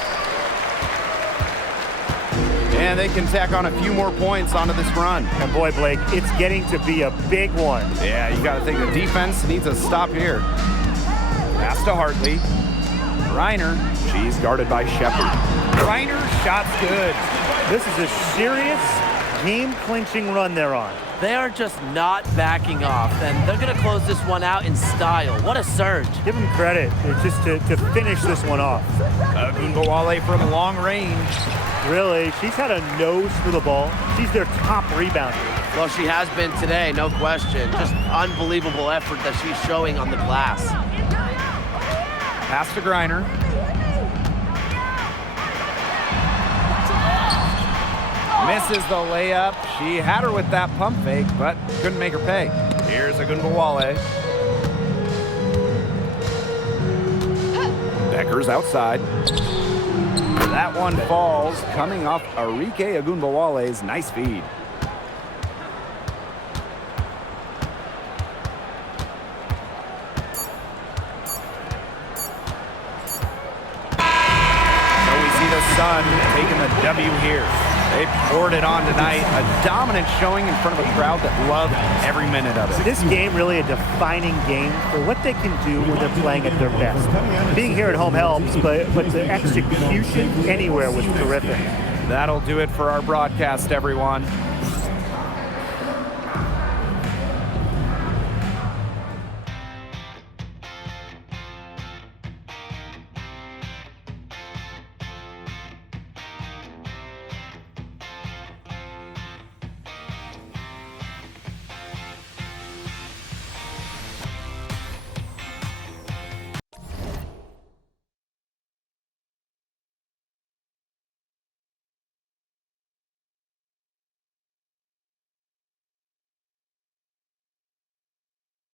And they can tack on a few more points onto this run. And boy, Blake, it's getting to be a big one. Yeah, you got to think the defense needs a stop here. Pass to Hartley. Reiner. She's guarded by Shepard. Reiner's shot's good. This is a serious game-clinching run they're on. They are just not backing off, and they're going to close this one out in style. What a surge. Give them credit just to finish this one off. Ogunbowale from long range. Really, she's had a nose for the ball. She's their top rebounder. Well, she has been today, no question. Just unbelievable effort that she's showing on the glass. Pass to Griner. Misses the layup. She had her with that pump fake, but couldn't make her pay. Here's Ogunbowale. Becker's outside. That one falls, coming off Arike Ogunbowale's nice feed. So we see the Sun taking the W here. They poured it on tonight. A dominant showing in front of a crowd that loved every minute of it. This game really a defining game for what they can do when they're playing at their best. Being here at home helps, but the execution anywhere was terrific. That'll do it for our broadcast, everyone.